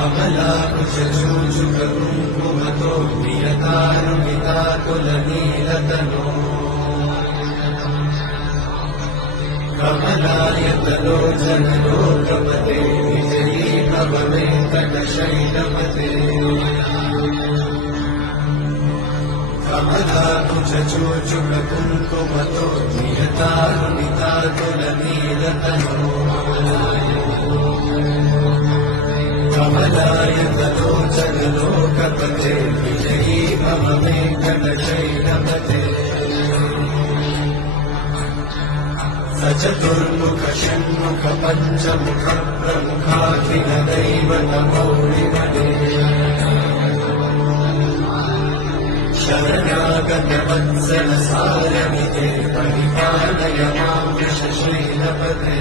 कमलाकुचूचुकुङ्कुमतो नियतारुणितातुलनीलतनो कमलायतलोचनलोकपते विजयी भव वेङ्कटशैलपते कमलाकुचूचुकुङ्कुमतो नियतारुणितातुलनीलतनो कमलायतलोचनलोकपते विजयी भव वेङ्कटशैलपते सचतुर्मुख षण्मुख पञ्चमुख प्रमुखाखिल दैवतमौलिमणे शरणागत वत्सल सारमिते परिपालय मां वृषशैलपते